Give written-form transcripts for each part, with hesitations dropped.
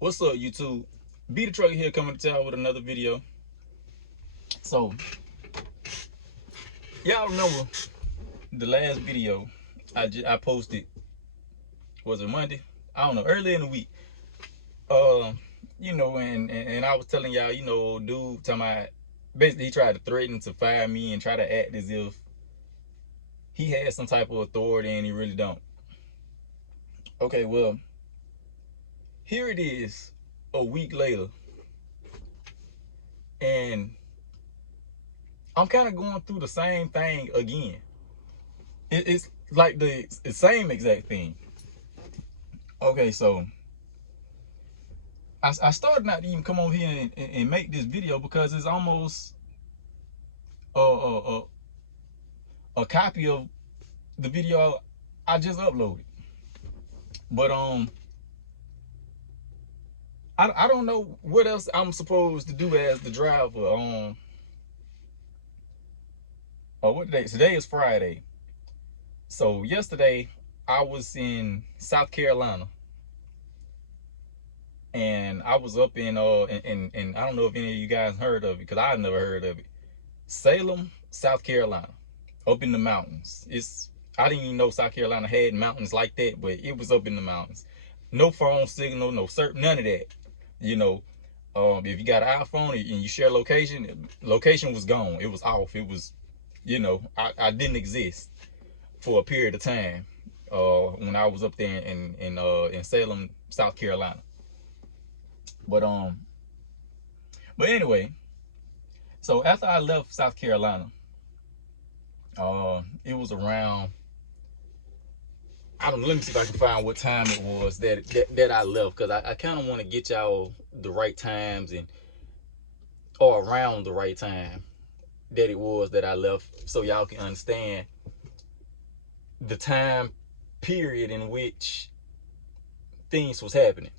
What's up, YouTube? Be the Trucker here, coming to y'all with another video. So, y'all remember the last video I posted? Was it Monday? I don't know, early in the week. Uh, and I was telling y'all, dude, talking about basically he tried to threaten to fire me and try to act as if he had some type of authority and he really don't. Okay, well, here it is, a week later, and I'm kind of going through the same thing again. It's like the same exact thing. Okay, so I started not to even come over here and make this video because it's almost a, a copy of the video I just uploaded. But I don't know what else I'm supposed to do as the driver. What day? Today is Friday. So yesterday I was in South Carolina, and I was up in and I don't know if any of you guys heard of it, because I've never heard of it. Salem, South Carolina, up in the mountains. I didn't even know South Carolina had mountains like that, but it was up in the mountains. No phone signal, none of that. If you got an iPhone and you share location was gone. It was off. It was, I didn't exist for a period of time when I was up there in Salem, South Carolina. But anyway, so after I left South Carolina, it was around, I don't know, let me see if I can find what time it was that I left, because I kind of want to get y'all the right times or around the right time that it was that I left, so y'all can understand the time period in which things was happening.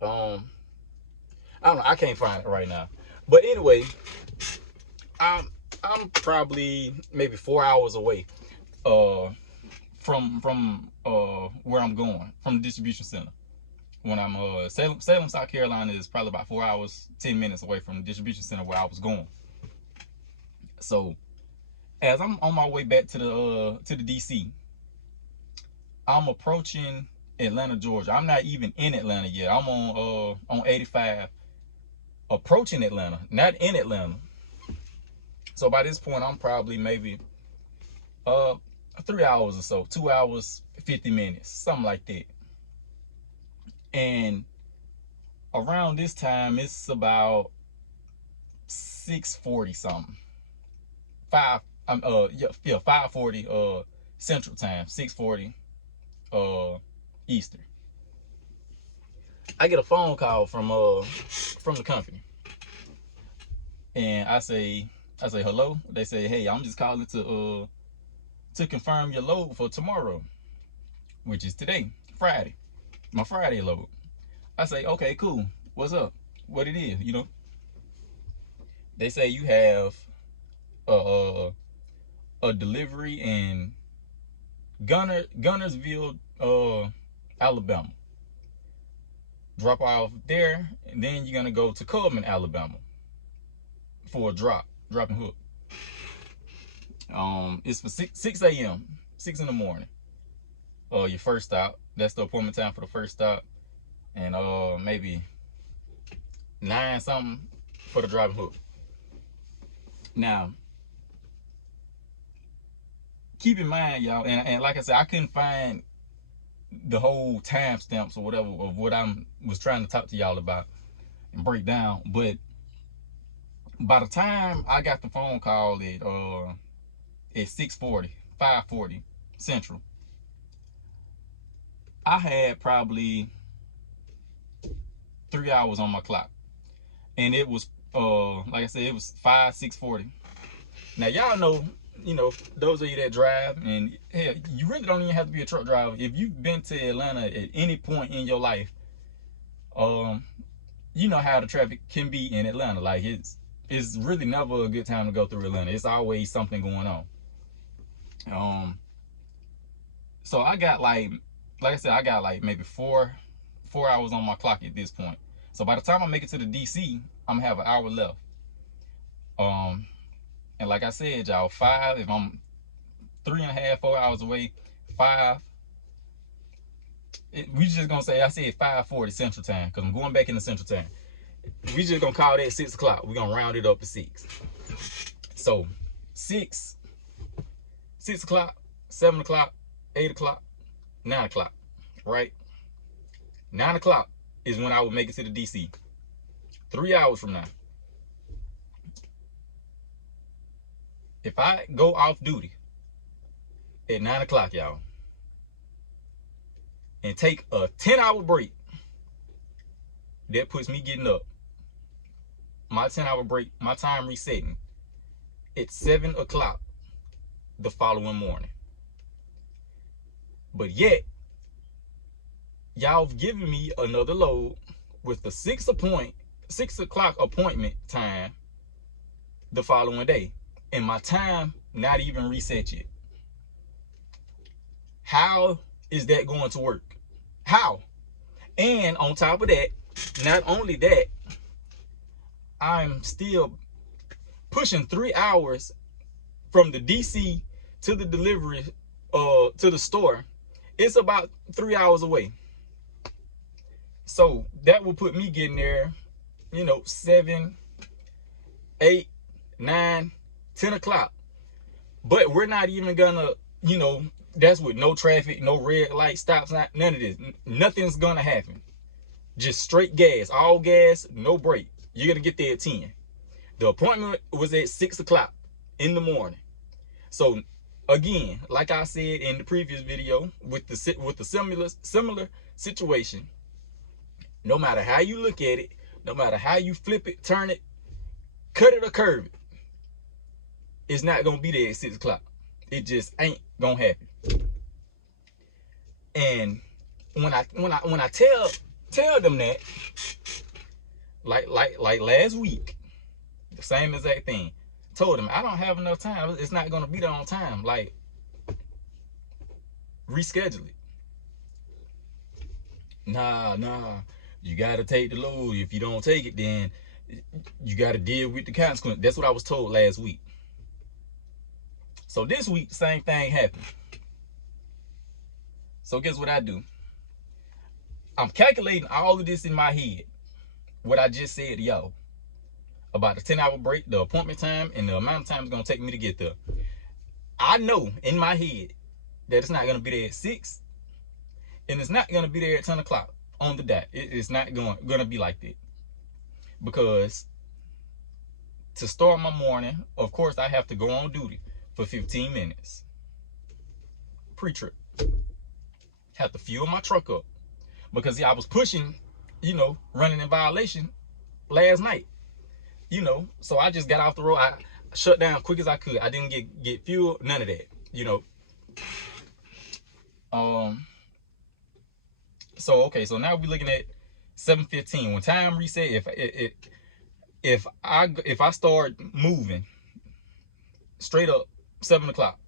I don't know, I can't find it right now. But anyway, I'm probably maybe 4 hours away from where I'm going, from the distribution center. When I'm Salem, South Carolina is probably about 4 hours 10 minutes away from the distribution center where I was going. So as I'm on my way back to the DC, I'm approaching Atlanta, Georgia. I'm not even in Atlanta yet. I'm on 85, approaching Atlanta, not in Atlanta. So by this point, I'm probably maybe 3 hours or so, 2 hours 50 minutes, something like that. And around this time, it's about 6:40 something. 5:40 Central Time, 6:40 Eastern. I get a phone call from the company, and I say hello. They say, hey, I'm just calling to confirm your load for tomorrow, which is today, Friday, my Friday load. I say, okay, cool. What's up? What it is, They say you have a delivery in Gunnersville, Alabama. Drop off there, and then you're gonna go to Coleman, Alabama, for a drop and hook. It's for 6 a.m., 6 in the morning. Your first stop. That's the appointment time for the first stop, and maybe 9 something for the drop and hook. Now, keep in mind, y'all, and like I said, I couldn't find the whole timestamps or whatever of what I was trying to talk to y'all about and break down. But by the time I got the phone call at 6:40, 5:40 Central, I had probably 3 hours on my clock, and it was like I said, it was 6:40. Now y'all know, those of you that drive, and hell, you really don't even have to be a truck driver. If you've been to Atlanta at any point in your life, you know how the traffic can be in Atlanta. Like, it's really never a good time to go through Atlanta. It's always something going on. So I got like like I said, I got like maybe four hours on my clock at this point. So by the time I make it to the DC, I'm gonna have an hour left. And like I said, y'all, if I'm 3.5, 4 hours away, 5. We just gonna say I said 5:40 Central Time because I'm going back into Central Time. We just gonna call that 6 o'clock. We're gonna round it up to 6. So 6 o'clock, 7 o'clock, 8 o'clock, 9 o'clock, right? 9 o'clock is when I would make it to the DC. 3 hours from now. If I go off duty at 9 o'clock, y'all, and take a 10-hour break, that puts me getting up. My 10-hour break, my time resetting at 7 o'clock the following morning. But yet, y'all have given me another load with the 6 o'clock appointment time the following day. And my time not even reset yet. How is that going to work? How? And on top of that, not only that, I'm still pushing 3 hours from the DC to the delivery to the store. It's about 3 hours away. So that will put me getting there, 7, 8, 9, 10 o'clock. But we're not even gonna, that's with no traffic, no red light, stop sign, none of this. Nothing's gonna happen. Just straight gas, all gas, no break. You're gonna get there at 10. The appointment was at 6 o'clock in the morning. So again, like I said in the previous video, with the similar situation, no matter how you look at it, no matter how you flip it, turn it, cut it or curve it, it's not gonna be there at 6 o'clock. It just ain't gonna happen. And when I tell them that, like last week, the same exact thing. Told them I don't have enough time. It's not gonna be there on time. Like, reschedule it. Nah. You gotta take the load. If you don't take it, then you gotta deal with the consequence. That's what I was told last week. So this week, the same thing happened. So guess what I do? I'm calculating all of this in my head. What I just said to y'all about the 10-hour break, the appointment time, and the amount of time it's gonna take me to get there. I know in my head that it's not gonna be there at 6, and it's not gonna be there at 10 o'clock on the dot. It's not gonna be like that. Because to start my morning, of course, I have to go on duty for 15 minutes. Pre-trip. Have to fuel my truck up. Because I was pushing, running in violation last night. So I just got off the road. I shut down quick as I could. I didn't get fuel, none of that, So okay, so now we're looking at 7:15. When time reset, if I start moving straight up 7 o'clock,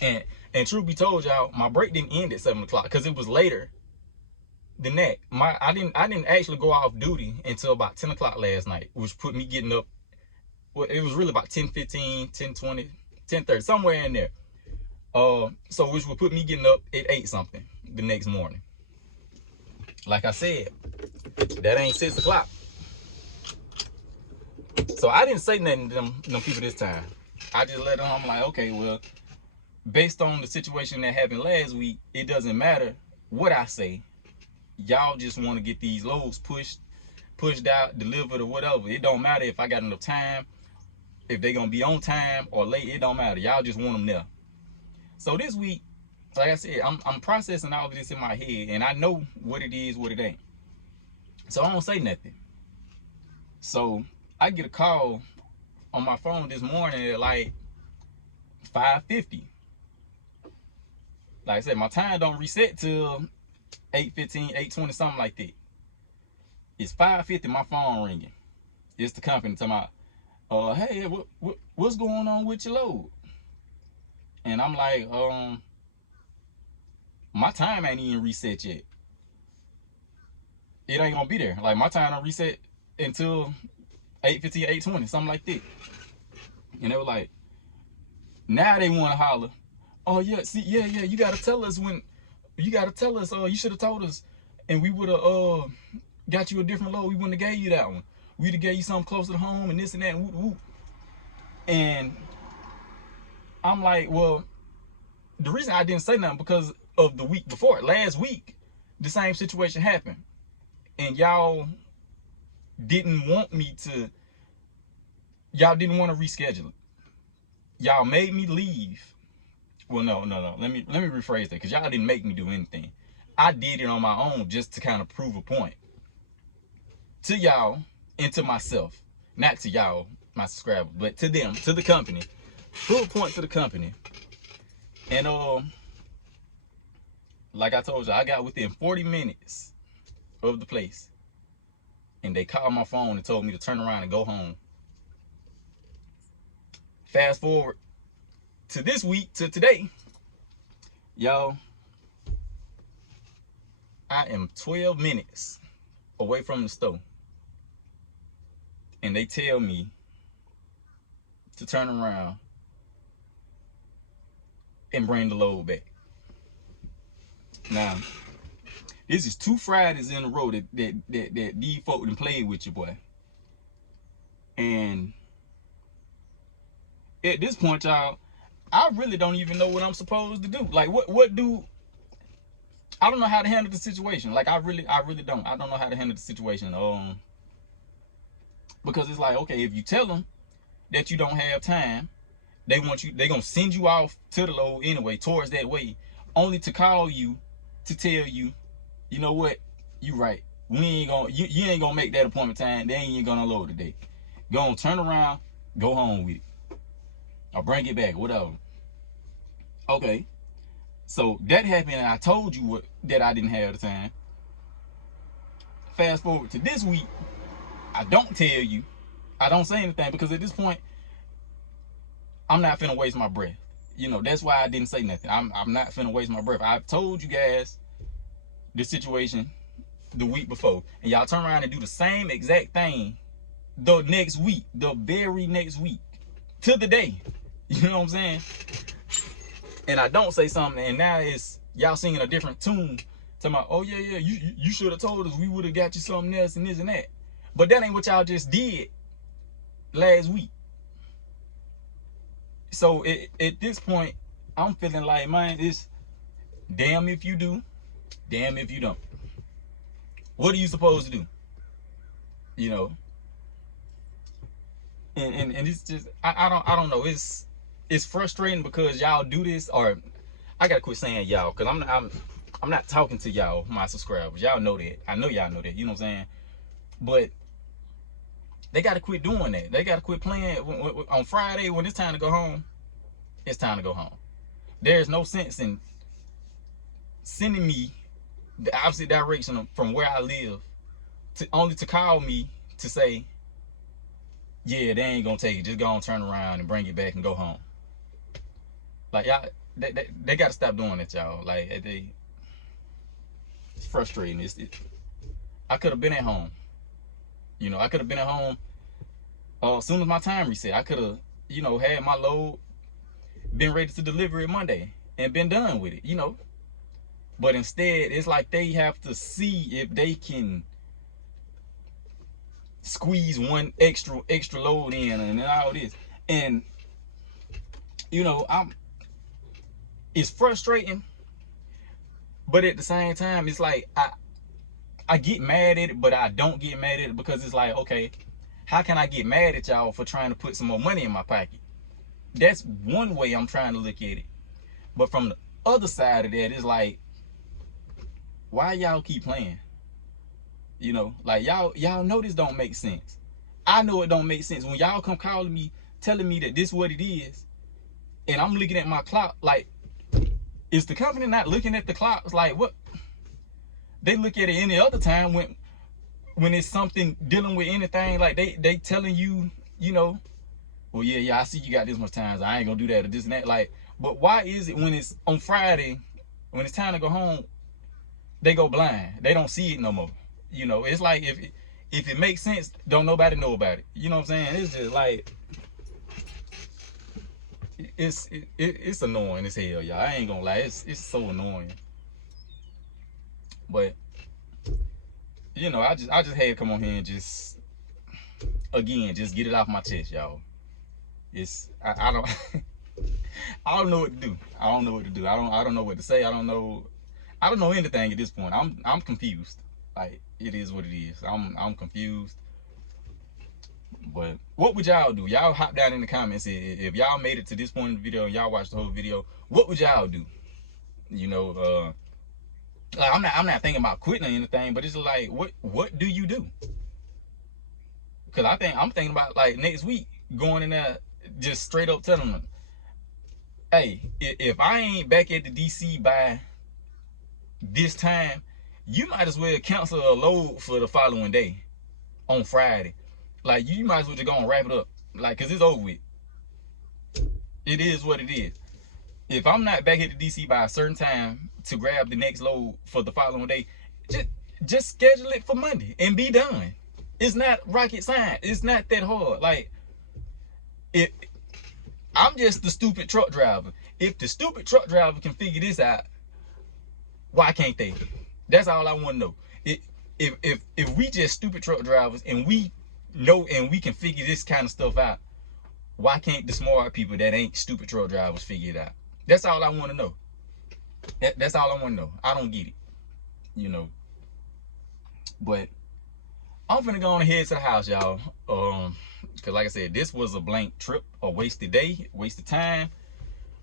and truth be told, y'all, my break didn't end at 7 o'clock because it was later than that. I didn't actually go off duty until about 10 o'clock last night, which put me getting up. Well, it was really about 10:15, 10:20, 10:30, somewhere in there. So which would put me getting up at 8 something the next morning. Like I said, that ain't 6 o'clock. So I didn't say nothing to them people this time. I just let them. I'm like, okay, well, based on the situation that happened last week, it doesn't matter what I say. Y'all just want to get these loads pushed out, delivered, or whatever. It don't matter if I got enough time, if they gonna be on time or late. It don't matter. Y'all just want them there. So this week, like I said, I'm processing all of this in my head, and I know what it is, what it ain't. So I don't say nothing. So I get a call on my phone this morning at like 5:50. Like I said, my time don't reset till 8:15, 8:20, something like that. It's 5:50, my phone ringing. It's the company talking about, hey, what's going on with your load? And I'm like, my time ain't even reset yet. It ain't gonna be there. Like my time don't reset until 8:50, 8:20, something like that. And they were like, now they want to holler. Oh yeah, see, yeah, you gotta tell us when. You gotta tell us. You should have told us, and we would have got you a different load. We wouldn't have gave you that one. We'd have gave you something closer to home and this and that. And whoop, whoop. And I'm like, well, the reason I didn't say nothing because of the week before. Last week, the same situation happened, and y'all didn't want me to. Y'all didn't want to reschedule it. Y'all made me leave. Well, no. Let me rephrase that, because y'all didn't make me do anything. I did it on my own just to kind of prove a point to y'all and to myself. Not to y'all, my subscribers, but to them, to the company. Prove a point to the company. And like I told you, I got within 40 minutes of the place, and they called my phone and told me to turn around and go home. Fast forward to this week, to today, y'all, I am 12 minutes away from the store, and they tell me to turn around and bring the load back. Now, this is 2 Fridays in a row that these folk done played with you, boy. And at this point, y'all, I really don't even know what I'm supposed to do. Like, what do... I don't know how to handle the situation. Like, I really don't. I don't know how to handle the situation. Because it's like, okay, if you tell them that you don't have time, they gonna send you off to the load anyway, towards that way, only to call you to tell you, you know what, you right. We ain't gonna, you ain't gonna make that appointment time. They ain't gonna load today. Go on, turn around, go home with it, or bring it back, whatever. Okay, so that happened, and I told you that I didn't have the time. Fast forward to this week, I don't tell you, I don't say anything, because at this point, I'm not finna waste my breath. You know, that's why I didn't say nothing. I'm not finna waste my breath. I've told you guys the situation the week before, and y'all turn around and do the same exact thing the next week, the very next week, to the day. You know what I'm saying? And I don't say something, and now it's y'all singing a different tune, talking about, oh yeah, you should have told us, we would have got you something else and this and that. But that ain't what y'all just did last week. So at this point, I'm feeling like, man, it's damn if you do, damn if you don't. What are you supposed to do? You know? And it's just, I don't know. It's frustrating because y'all do this, or I gotta quit saying y'all, because I'm not talking to y'all, my subscribers. Y'all know that. I know y'all know that. You know what I'm saying? But they gotta quit doing that. They gotta quit playing on Friday when it's time to go home. It's time to go home. There's no sense in sending me the opposite direction from where I live, only to call me to say, yeah, they ain't gonna take it. Just go on, turn around and bring it back and go home. Like, y'all, they gotta stop doing that, y'all. Like, it's frustrating. I could have been at home. You know, I could have been at home as soon as my time reset. I could have, you know, had my load, been ready to deliver it Monday, and been done with it, you know. But instead, it's like they have to see if they can squeeze one extra load in and all this. And, you know, it's frustrating, but at the same time, it's like I get mad at it, but I don't get mad at it, because it's like, okay, how can I get mad at y'all for trying to put some more money in my pocket? That's one way I'm trying to look at it. But from the other side of that, it's like, why y'all keep playing? You know, like, y'all know this don't make sense. I know it don't make sense. When y'all come calling me, telling me that this is what it is, and I'm looking at my clock, like, is the company not looking at the clocks? Like, what? They look at it any other time when it's something dealing with anything, like they telling you, you know, well, yeah, I see you got this much time, I ain't gonna do that or this and that. Like, but why is it when it's on Friday, When it's time to go home, they go blind. They don't see it no more. You know, it's like if it makes sense, don't nobody know about it. You know what I'm saying? It's just like it's annoying as hell, y'all. I ain't gonna lie, it's so annoying. But you know, I just had to come on here and just again just get it off my chest, y'all. It's I don't I don't know what to do. I don't know what to do. I don't know what to say. I don't know anything at this point. I'm confused. Like it is what it is. I'm confused. But what would y'all do? Y'all hop down in the comments if y'all made it to this point in the video and y'all watched the whole video. What would y'all do? You know, like I'm not thinking about quitting or anything, but it's like what do you do? Because I'm thinking about like next week going in there just straight up telling them, hey, if I ain't back at the DC by this time, you might as well cancel a load for the following day on Friday. Like you might as well just go and wrap it up, like, cause it's over with. It is what it is. If I'm not back at the DC by a certain time to grab the next load for the following day, just schedule it for Monday and be done. It's not rocket science. It's not that hard. Like, I'm just the stupid truck driver. If the stupid truck driver can figure this out, why can't they? That's all I want to know. If we just stupid truck drivers and we know and we can figure this kind of stuff out, why can't the smart people that ain't stupid truck drivers figure it out? That's all I want to know. That's all I want to know. I don't get it, you know. But I'm finna go on ahead to the house, y'all. Cause like I said, this was a blank trip, a wasted day, wasted time,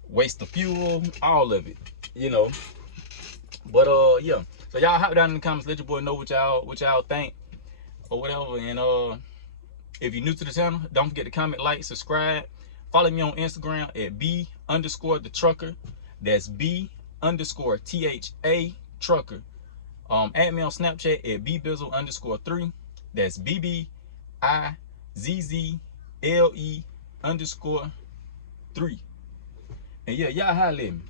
waste of fuel, all of it, you know. But yeah. So y'all hop down in the comments, let your boy know what y'all think or whatever. And if you're new to the channel, don't forget to comment, like, subscribe. Follow me on Instagram at B_the_trucker. That's B_THA trucker. Add me on Snapchat at BBizzle_3. That's BBIZZLE_3. And yeah, y'all holla at me.